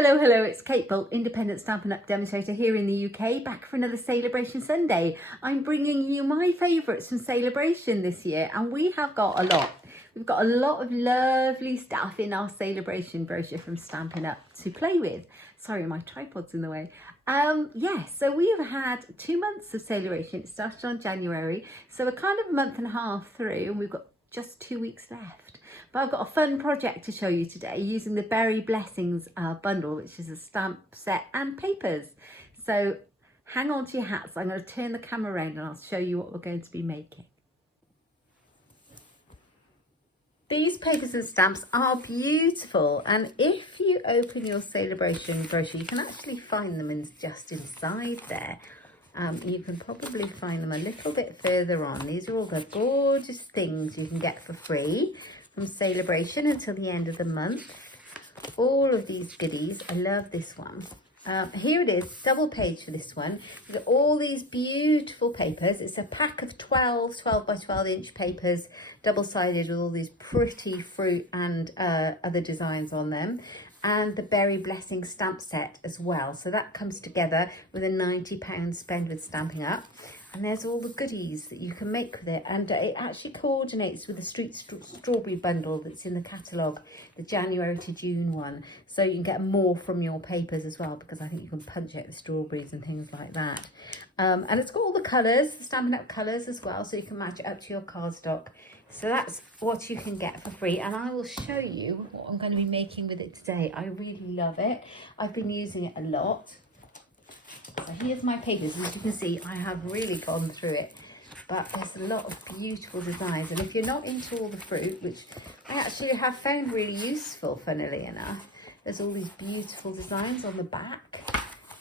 Hello, it's Kate Bolt, independent Stampin' Up demonstrator here in the UK, back for another Saleabration Sunday. I'm bringing you my favourites from Saleabration this year, and we have got a lot. We've got a lot of lovely stuff in our Saleabration brochure from Stampin' Up to play with. Sorry, my tripod's in the way. So we have had 2 months of Saleabration. It started on January, so we're kind of a month and a half through, and we've got just 2 weeks left. But I've got a fun project to show you today using the Berry Blessings bundle, which is a stamp set and papers. So hang on to your hats. I'm going to turn the camera around and I'll show you what we're going to be making. These papers and stamps are beautiful, and if you open your Saleabration brochure, you can actually find them just inside there. You can probably find them a little bit further on. These are all the gorgeous things you can get for free from Saleabration until the end of the month. All of these goodies. I love this one. Here it is, double page for this one. You've got all these beautiful papers. It's a pack of 12 by 12 inch papers, double-sided, with all these pretty fruit and other designs on them. And the Berry Blessing stamp set as well. So that comes together with a £90 spend with Stampin' Up. And there's all the goodies that you can make with it. And it actually coordinates with the Street Strawberry bundle that's in the catalogue, the January to June one. So you can get more from your papers as well, because I think you can punch out the strawberries and things like that. And it's got all the colours, the Stampin' Up colours as well, so you can match it up to your cardstock. So that's what you can get for free, and I will show you what I'm going to be making with it today. I really love it. I've been using it a lot. So here's my papers. As you can see, I have really gone through it, but there's a lot of beautiful designs. And if you're not into all the fruit, which I actually have found really useful, funnily enough, there's all these beautiful designs on the back,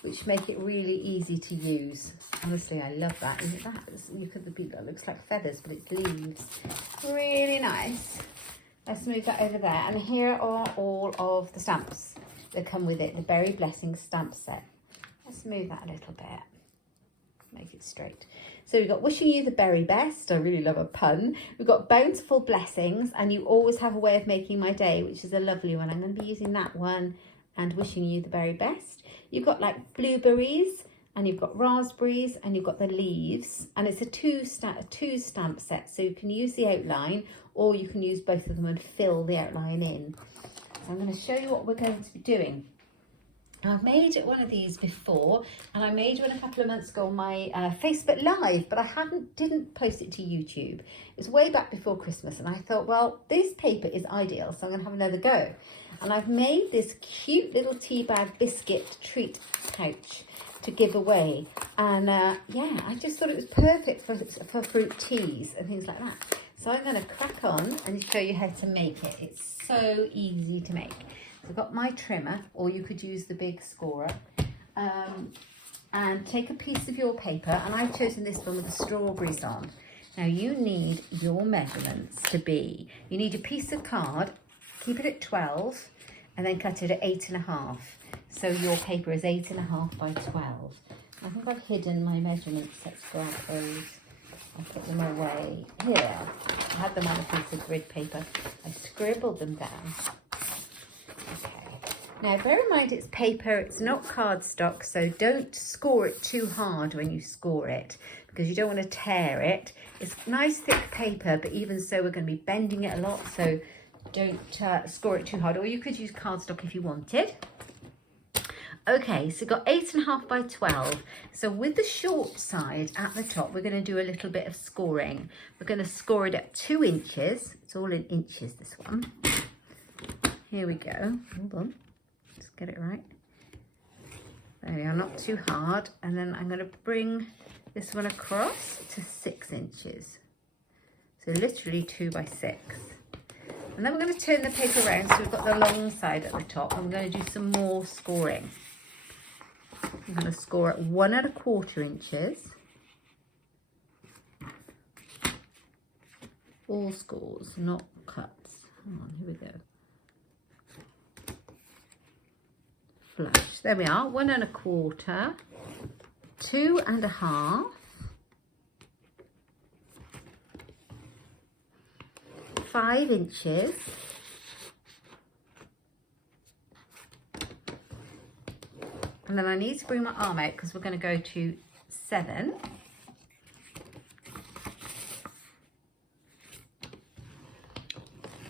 which make it really easy to use. Honestly, I love that. Isn't that? You could be, that looks like feathers, but it's leaves. Really nice. Let's move that over there. And here are all of the stamps that come with it, the Berry Blessing stamp set. Let's move that a little bit. Make it straight. So we've got Wishing You the Berry Best. I really love a pun. We've got Bountiful Blessings, and You Always Have a Way of Making My Day, which is a lovely one. I'm going to be using that one and Wishing You the Very Best. You've got like blueberries, and you've got raspberries, and you've got the leaves, and it's a two stamp set, so you can use the outline, or you can use both of them and fill the outline in. So I'm going to show you what we're going to be doing. Now, I've made one of these before, and I made one a couple of months ago on my Facebook Live, but I didn't post it to YouTube. It was way back before Christmas, and I thought, well, this paper is ideal, so I'm going to have another go. And I've made this cute little tea bag biscuit treat pouch to give away. And yeah, I just thought it was perfect for fruit teas and things like that. So I'm going to crack on and show you how to make it. It's so easy to make. So I've got my trimmer, or you could use the big scorer. And take a piece of your paper, and I've chosen this one with the strawberries on. Now you need your measurements to be, you need a piece of card, keep it at 12, and then cut it at 8.5. So your paper is 8.5 by 12. I think I've hidden my measurements. Let's grab those. I'll put them away. Here, I had them on a piece of grid paper. I scribbled them down. Okay. Now, bear in mind it's paper, it's not cardstock, so don't score it too hard when you score it, because you don't want to tear it. It's nice thick paper, but even so, we're going to be bending it a lot, so don't score it too hard, or you could use cardstock if you wanted. Okay, so got 8.5 by 12. So with the short side at the top, we're going to do a little bit of scoring. We're going to score it at 2 inches. It's all in inches, this one. Here we go. Hold on. Let's get it right. There we are, not too hard. And then I'm going to bring this one across to 6 inches. So literally 2 by 6. And then we're going to turn the paper around, so we've got the long side at the top. And we're going to do some more scoring. I'm going to score at 1 1/4 inches. All scores, not cuts. Hang on, here we go. Flush. There we are. 1 1/4, 2 1/2, 5 inches, And then I need to bring my arm out because we're going to go to 7.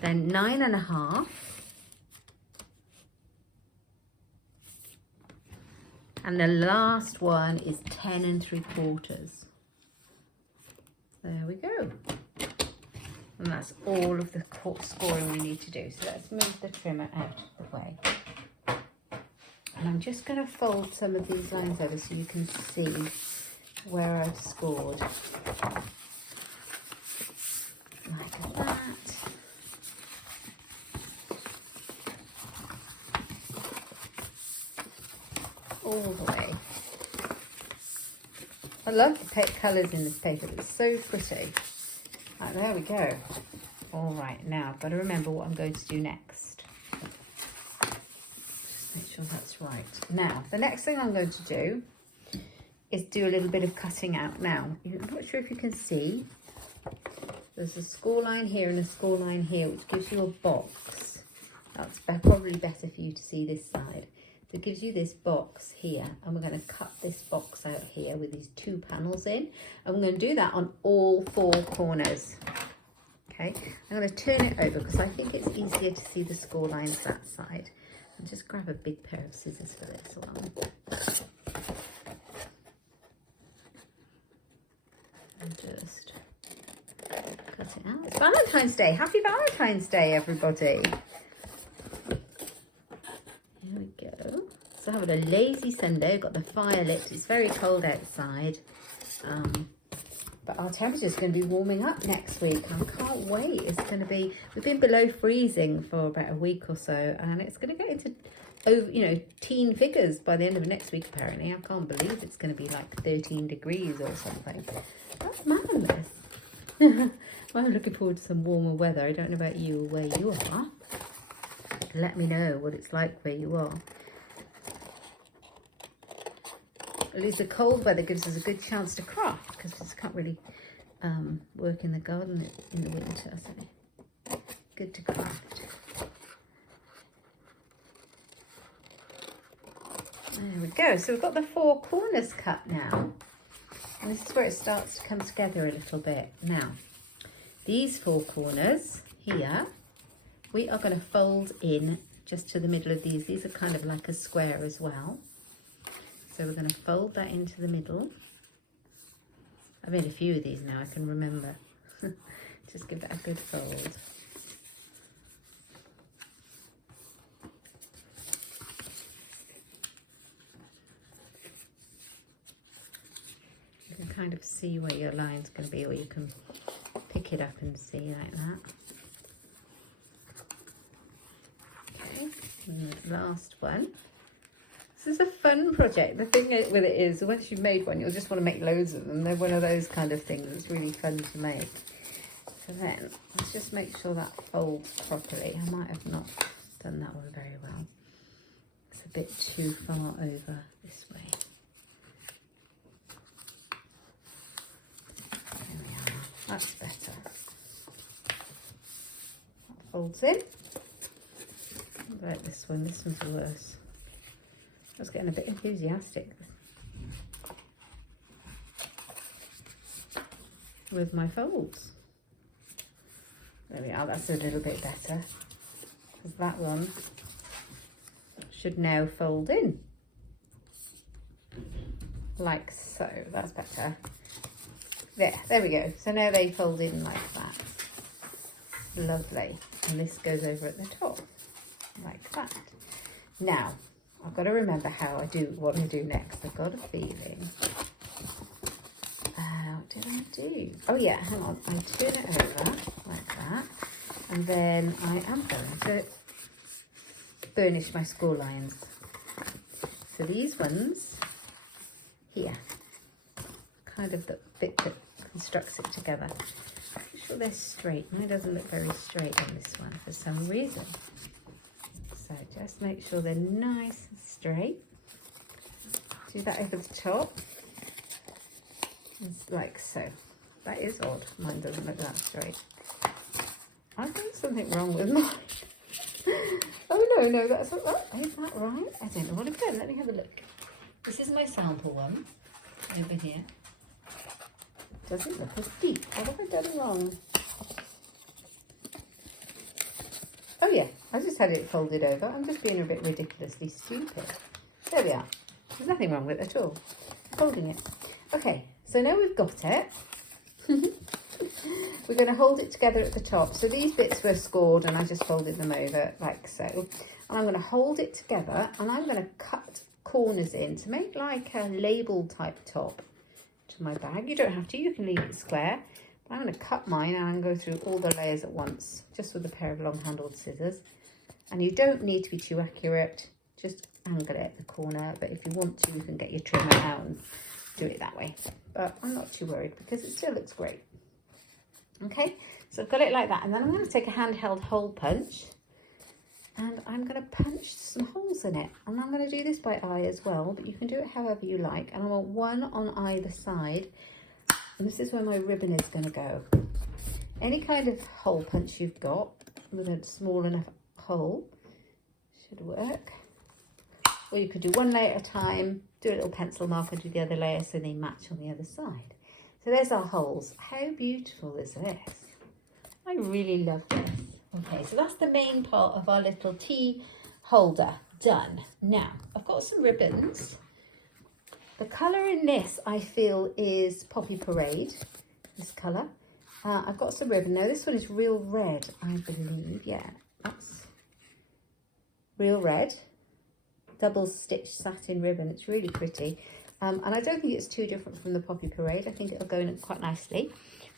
Then 9.5. And the last one is 10 3/4. There we go. And that's all of the scoring we need to do. So let's move the trimmer out of the way. And I'm just going to fold some of these lines over so you can see where I've scored. Like that. All the way. I love the colours in this paper. It's so pretty. Right, there we go. All right, now I've got to remember what I'm going to do next. Just make sure that's right. Now, the next thing I'm going to do is do a little bit of cutting out. Now, I'm not sure if you can see. There's a score line here and a score line here, which gives you a box. That's probably better for you to see this side. So it gives you this box here, and we're going to cut this box out here with these 2 panels in, and we're going to do that on all 4 corners. Okay, I'm going to turn it over because I think it's easier to see the score lines that side. And just grab a big pair of scissors for this one. And just cut it out. It's Valentine's Day. Happy Valentine's Day, everybody. There we go. So having a lazy Sunday. Got the fire lit. It's very cold outside. But our temperature is going to be warming up next week. I can't wait. It's going to be, we've been below freezing for about a week or so, and it's going to get into, teen figures by the end of next week, apparently. I can't believe it's going to be like 13 degrees or something. That's madness. Well, I'm looking forward to some warmer weather. I don't know about you or where you are. Let me know what it's like where you are. At least the cold weather gives us a good chance to craft, because we just can't really work in the garden in the winter, so good to craft. There we go. So we've got the 4 corners cut now, and this is where it starts to come together a little bit. Now, these 4 corners here, we are going to fold in just to the middle of these. These are kind of like a square as well. So we're going to fold that into the middle. I've made a few of these now, I can remember. Just give that a good fold. You can kind of see where your line's going to be, or you can pick it up and see like that. Okay, and the last one. This is a fun project. The thing with it is, once you've made one, you'll just want to make loads of them. They're one of those kind of things that's really fun to make. So then, let's just make sure that folds properly. I might have not done that one very well. It's a bit too far over this way. There we are. That's better. That folds in. What about this one? This one's worse. I was getting a bit enthusiastic with my folds. There we are, that's a little bit better, because that one should now fold in like so. That's better. There we go. So now they fold in like that. Lovely. And this goes over at the top like that. Now I've got to remember how I do what I do next. I've got a feeling. What did I do? Oh yeah, hang on. I turn it over like that, and then I am going to burnish my score lines. So these ones here, kind of the bit that constructs it together. I'm sure they're straight. Mine doesn't look very straight on this one for some reason. So just make sure they're nice and straight. Do that over the top. It's like so. That is odd. Mine doesn't look that straight. I think something wrong with mine. Oh no, that's not that. Is that right? I don't know what I've done. Let me have a look. This is my sample one over here. Doesn't look as deep. What have I done wrong? Oh yeah, I just had it folded over. I'm just being a bit ridiculously stupid. There we are. There's nothing wrong with it at all. Folding it. Okay, so now we've got it. We're going to hold it together at the top. So these bits were scored and I just folded them over like so. And I'm going to hold it together and I'm going to cut corners in to make like a label type top to my bag. You don't have to, you can leave it square. But I'm going to cut mine and I'm going to go through all the layers at once, just with a pair of long handled scissors. And you don't need to be too accurate, just angle it at the corner. But if you want to, you can get your trimmer out and do it that way. But I'm not too worried because it still looks great. Okay, so I've got it like that. And then I'm going to take a handheld hole punch and I'm going to punch some holes in it. And I'm going to do this by eye as well, but you can do it however you like. And I want one on either side. And this is where my ribbon is going to go. Any kind of hole punch you've got with a small enough hole should work. Or you could do one layer at a time, do a little pencil mark and do the other layer so they match on the other side. So there's our holes. How beautiful is this? I really love this. Okay, so that's the main part of our little tea holder done. Now, I've got some ribbons. The colour in this, I feel, is Poppy Parade, this colour. I've got some ribbon. Now, this one is real red, I believe. Yeah, that's real red. Double stitched satin ribbon. It's really pretty. And I don't think it's too different from the Poppy Parade. I think it'll go in quite nicely.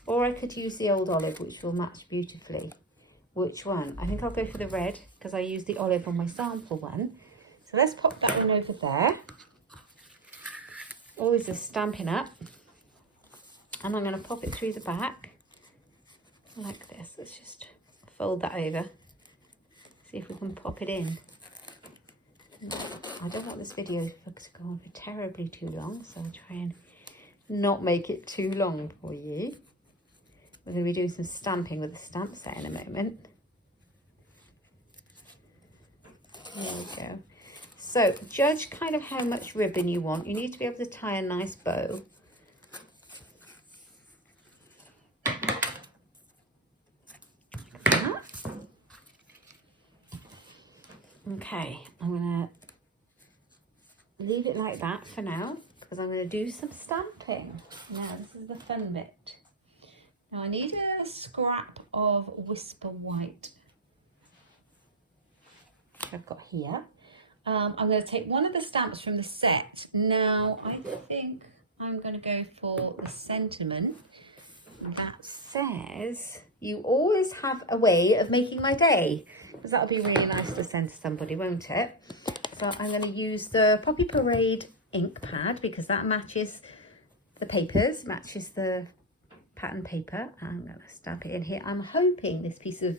Or I could use the old olive, which will match beautifully. Which one? I think I'll go for the red because I used the olive on my sample one. So let's pop that one over there. Always a Stampin' Up. And I'm going to pop it through the back like this. Let's just fold that over. See if we can pop it in. I don't want this video to go on for terribly too long, so I'll try and not make it too long for you. We're going to be doing some stamping with the stamp set in a moment. There we go. So judge kind of how much ribbon you want. You need to be able to tie a nice bow. Okay, I'm going to leave it like that for now because I'm going to do some stamping. Now, this is the fun bit. Now, I need a scrap of Whisper White I've got here. I'm going to take one of the stamps from the set. Now, I think I'm going to go for the sentiment that says, "You always have a way of making my day." Because that'll be really nice to send to somebody, won't it? So I'm going to use the Poppy Parade ink pad because that matches the papers, matches the pattern paper. I'm going to stamp it in here. I'm hoping this piece of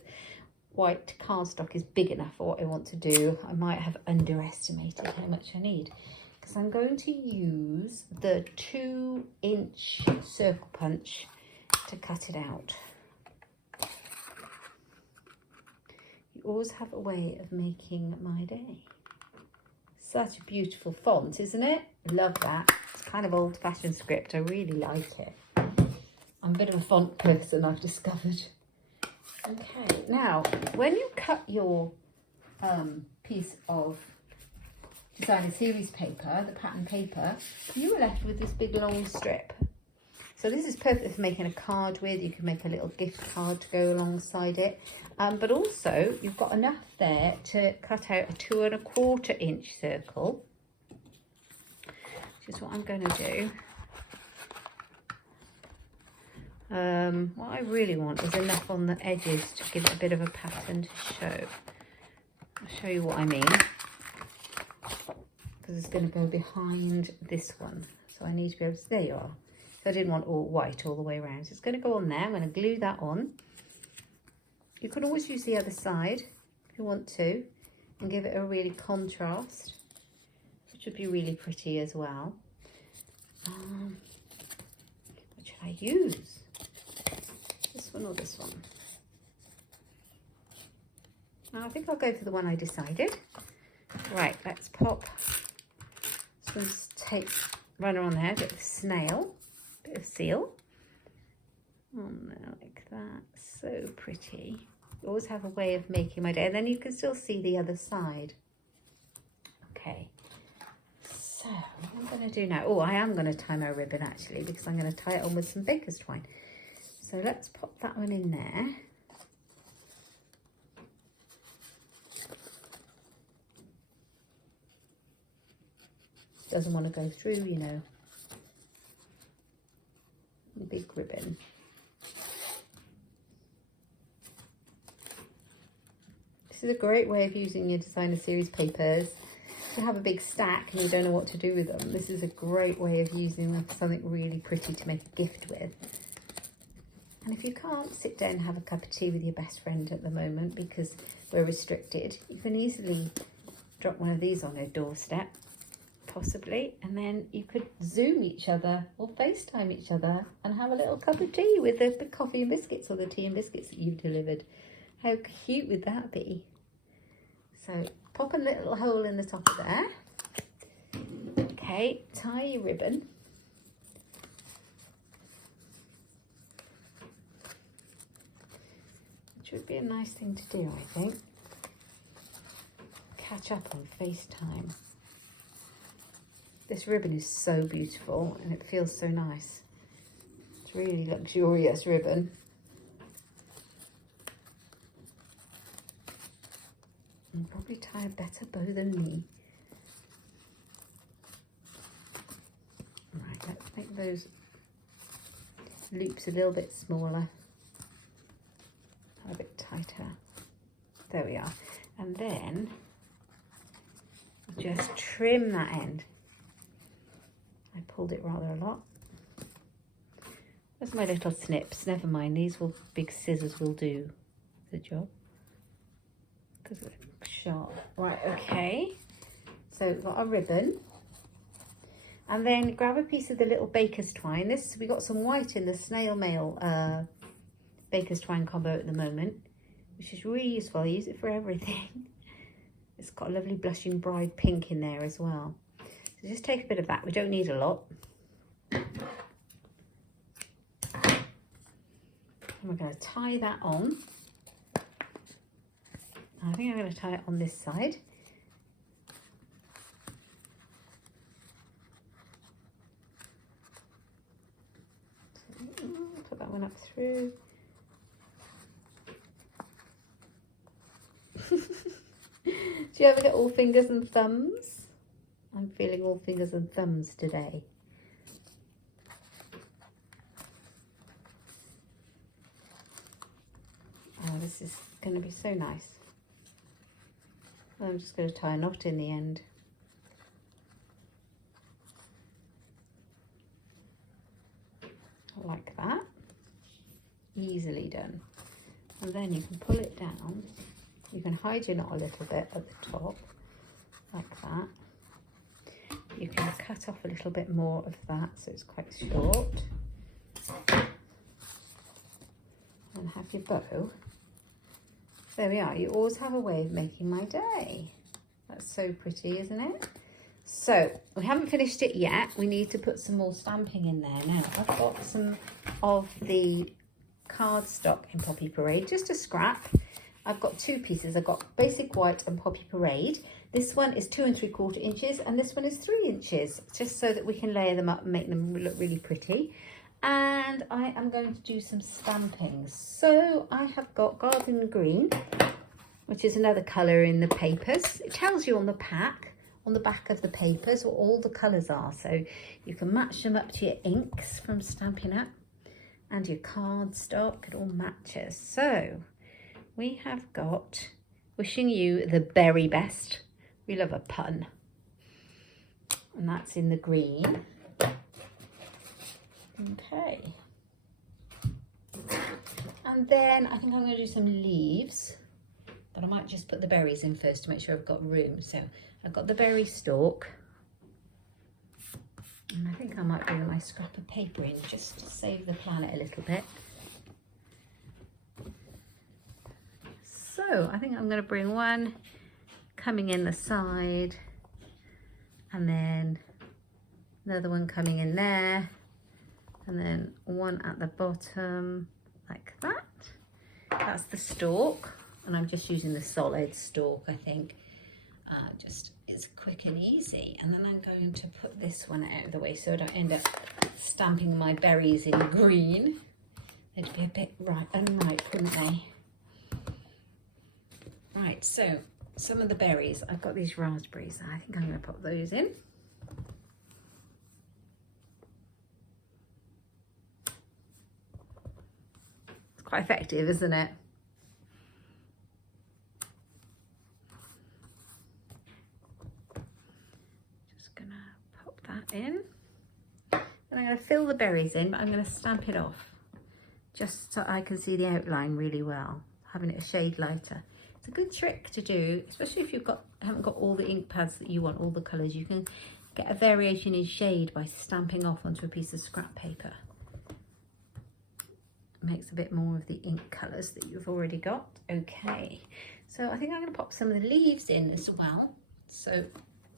white cardstock is big enough for what I want to do. I might have underestimated how much I need because I'm going to use the 2-inch circle punch to cut it out. You always have a way of making my day. Such a beautiful font, isn't it? Love that. It's kind of old-fashioned script. I really like it. I'm a bit of a font person, I've discovered. Okay, now when you cut your piece of designer series paper, the pattern paper, you are left with this big long strip. So this is perfect for making a card with. You can make a little gift card to go alongside it. But also you've got enough there to cut out a 2 1/4 inch circle, which is what I'm going to do. What I really want is enough on the edges to give it a bit of a pattern to show. I'll show you what I mean. Because it's going to go behind this one. So I need to be able to, there you are. So I didn't want all white all the way around. So it's going to go on there. I'm going to glue that on. You can always use the other side if you want to and give it a really contrast, which would be really pretty as well. What should I use? This one or this one? Now, I think I'll go for the one I decided. Right, let's pop some tape runner on there, a bit of snail, bit of seal. On there like that, so pretty. You always have a way of making my day, and then you can still see the other side. Okay, so what I'm going to do now, I am going to tie my ribbon actually, because I'm going to tie it on with some baker's twine. So let's pop that one in there. Doesn't want to go through, you know, the big ribbon. This is a great way of using your designer series papers. If you have a big stack and you don't know what to do with them, this is a great way of using them for something really pretty to make a gift with. And if you can't sit down and have a cup of tea with your best friend at the moment because we're restricted, you can easily drop one of these on her doorstep, possibly, and then you could Zoom each other or FaceTime each other and have a little cup of tea with the coffee and biscuits or the tea and biscuits that you've delivered. How cute would that be? So pop a little hole in the top of there. Okay, tie your ribbon. Which would be a nice thing to do, I think. Catch up on FaceTime. This ribbon is so beautiful and it feels so nice. It's really luxurious ribbon. You'll probably tie a better bow than me. Right, let's make those loops a little bit smaller, a bit tighter. There we are. And then just trim that end. I pulled it rather a lot. There's my little snips. Never mind, these big scissors will do the job. Because they're sharp. Right, okay. So we've got a ribbon. And then grab a piece of the little baker's twine. We got some white in the snail mail baker's twine combo at the moment, which is really useful. I use it for everything. It's got a lovely blushing bride pink in there as well. So just take a bit of that. We don't need a lot. And we're going to tie that on. I think I'm going to tie it on this side. So, put that one up through. Do you ever get all fingers and thumbs? I'm feeling all fingers and thumbs today. Oh, this is going to be so nice. I'm just going to tie a knot in the end. Like that. Easily done. And then you can pull it down. You can hide your knot a little bit at the top, like that. You can cut off a little bit more of that so it's quite short. And have your bow. There we are. You always have a way of making my day. That's so pretty, isn't it? So we haven't finished it yet. We need to put some more stamping in there. Now I've got some of the cardstock in Poppy Parade, just a scrap. I've got two pieces. I've got Basic White and Poppy Parade. This one is 2 3/4 inches and this one is 3 inches, just so that we can layer them up and make them look really pretty. And I am going to do some stamping. So I have got Garden Green, which is another colour in the papers. It tells you on the pack, on the back of the papers, what all the colours are. So you can match them up to your inks from Stampin' Up and your cardstock. It all matches. So we have got Wishing You the Very Best. We love a pun. And that's in the green. Okay. And then I think I'm going to do some leaves, but I might just put the berries in first to make sure I've got room. So I've got the berry stalk. And I think I might bring my scrap of paper in just to save the planet a little bit. So I think I'm going to bring one coming in the side and then Another one coming in there, and then one at the bottom like that. That's the stalk, and I'm just using the solid stalk, I think. Just it's quick and easy. And then I'm going to put this one out of the way so I don't end up stamping my berries in green. They'd be a bit unripe, wouldn't they? Right, so some of the berries, I've got these raspberries. I think I'm going to pop those in. It's quite effective, isn't it? In, and I'm going to fill the berries in, but I'm going to stamp it off just so I can see the outline really well, having it a shade lighter. It's a good trick to do, especially if haven't got all the ink pads that you want, all the colours. You can get a variation in shade by stamping off onto a piece of scrap paper. It makes a bit more of the ink colours that you've already got. Okay, so I think I'm going to pop some of the leaves in as well. So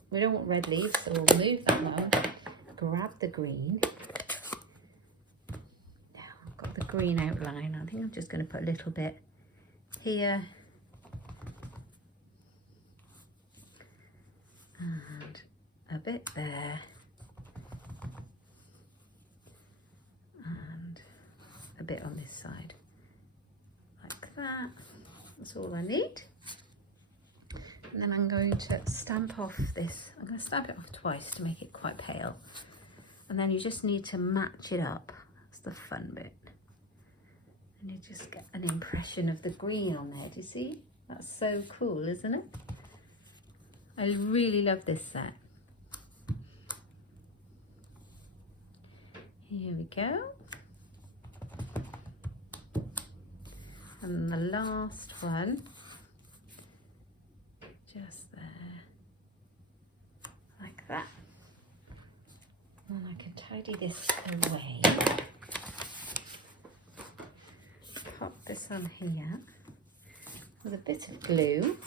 we don't want red leaves, so we'll move that one. Grab the green. Now I've got the green outline. I think I'm just going to put a little bit here. And a bit there. And a bit on this side. Like that. That's all I need. And then I'm going to stamp off this. I'm going to stamp it off twice to make it quite pale. And then you just need to match it up. That's the fun bit. And you just get an impression of the green on there. Do you see? That's so cool, isn't it? I really love this set. Here we go. And the last one. Just there, like that. And I can tidy this away. Pop this on here with a bit of glue.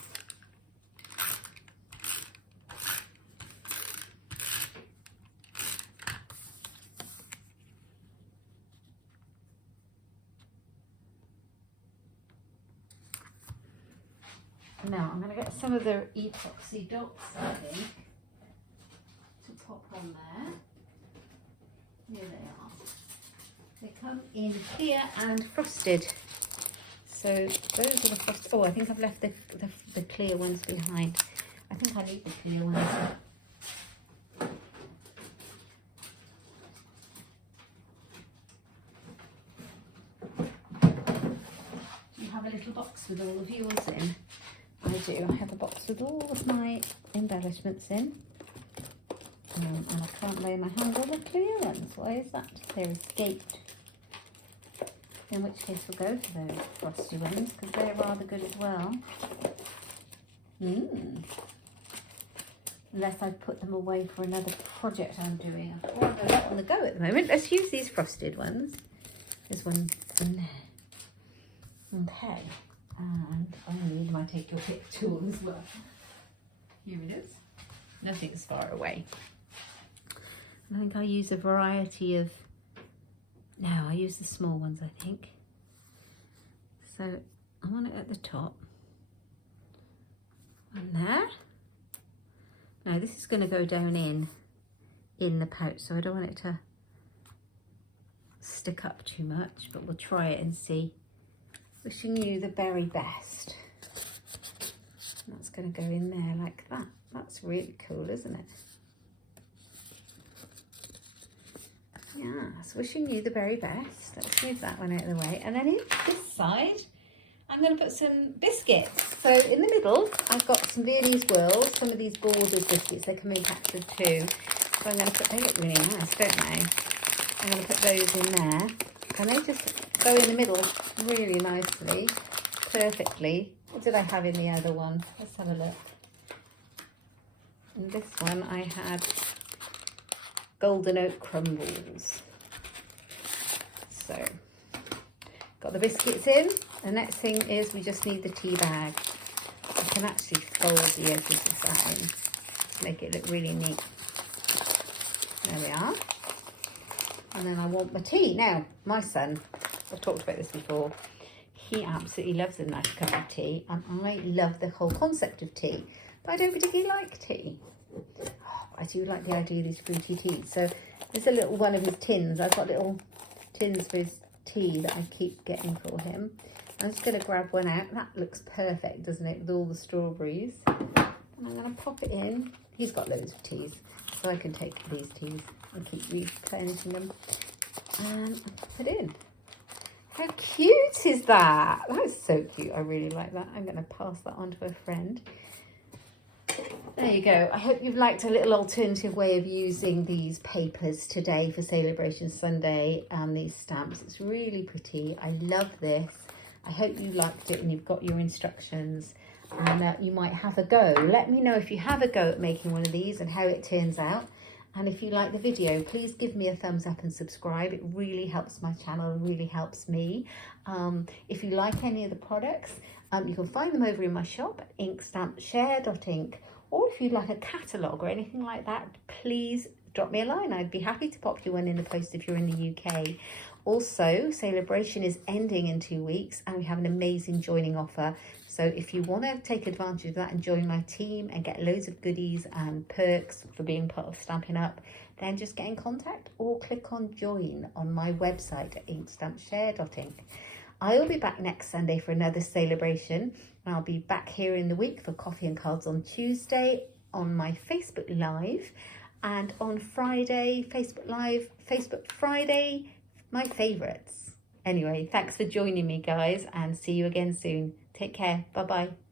Now I'm going to get some of the epoxy dots, I think, to pop on there. Here they are. They come in clear and frosted. So those are the frosted. Oh, I think I've left the clear ones behind. I think I'll leave the clear ones. You have a little box with all of yours in. I do. I have a box with all of my embellishments in. And I can't lay my hand on the clear ones. Why is that? They're escaped. In which case we'll go for those frosty ones because they're rather good as well. Unless I put them away for another project I'm doing. I've got a lot on the go at the moment. Let's use these frosted ones. There's one in there. Okay. And I need my take your pick tool as well. Here it is. Nothing's far away. I think I use a variety of, no, I use the small ones, I think. So I want it at the top. And there. Now this is going to go down in the pouch, so I don't want it to stick up too much, but we'll try it and see. Wishing you the very best. That's going to go in there like that. That's really cool, isn't it? Yes, wishing you the very best. Let's move that one out of the way. And then in this side, I'm going to put some biscuits. So in the middle, I've got some Viennese whirls, some of these bordered biscuits. They come in packs of 2. So I'm going to put, they look really nice, don't they? I'm going to put those in there. And they just go in the middle really nicely, perfectly. What did I have in the other one? Let's have a look. In this one, I had golden oat crumbles. So, got the biscuits in. The next thing is we just need the tea bag. I can actually fold the edges of that in to make it look really neat. There we are. And then I want my tea. Now, my son, I've talked about this before, he absolutely loves a nice cup of tea, and I love the whole concept of tea, but I don't particularly like tea. Oh, I do like the idea of these fruity teas. So there's a little one of his tins. I've got little tins for his tea that I keep getting for him. I'm just going to grab one out. That looks perfect, doesn't it, with all the strawberries. And I'm going to pop it in. He's got loads of teas, so I can take these teas and keep replenishing them. And pop it in. How cute is that? That's so cute. I really like that. I'm going to pass that on to a friend. There you go. I hope you've liked a little alternative way of using these papers today for Saleabration Sunday and these stamps. It's really pretty. I love this. I hope you liked it and you've got your instructions, and you might have a go. Let me know if you have a go at making one of these and how it turns out. And if you like the video, please give me a thumbs up and subscribe. It really helps my channel, really helps me. If you like any of the products, you can find them over in my shop at Inkstampshare.ink. Or if you'd like a catalogue or anything like that, please drop me a line. I'd be happy to pop you one in the post if you're in the UK. Also, Saleabration is ending in 2 weeks and we have an amazing joining offer. So if you want to take advantage of that and join my team and get loads of goodies and perks for being part of Stampin' Up, then just get in contact or click on join on my website at Inkstampshare.ink. I will be back next Sunday for another Saleabration, and I'll be back here in the week for Coffee and Cards on Tuesday on my Facebook Live, and on Friday, Facebook Friday, my favourites. Anyway, thanks for joining me, guys, and see you again soon. Take care. Bye-bye.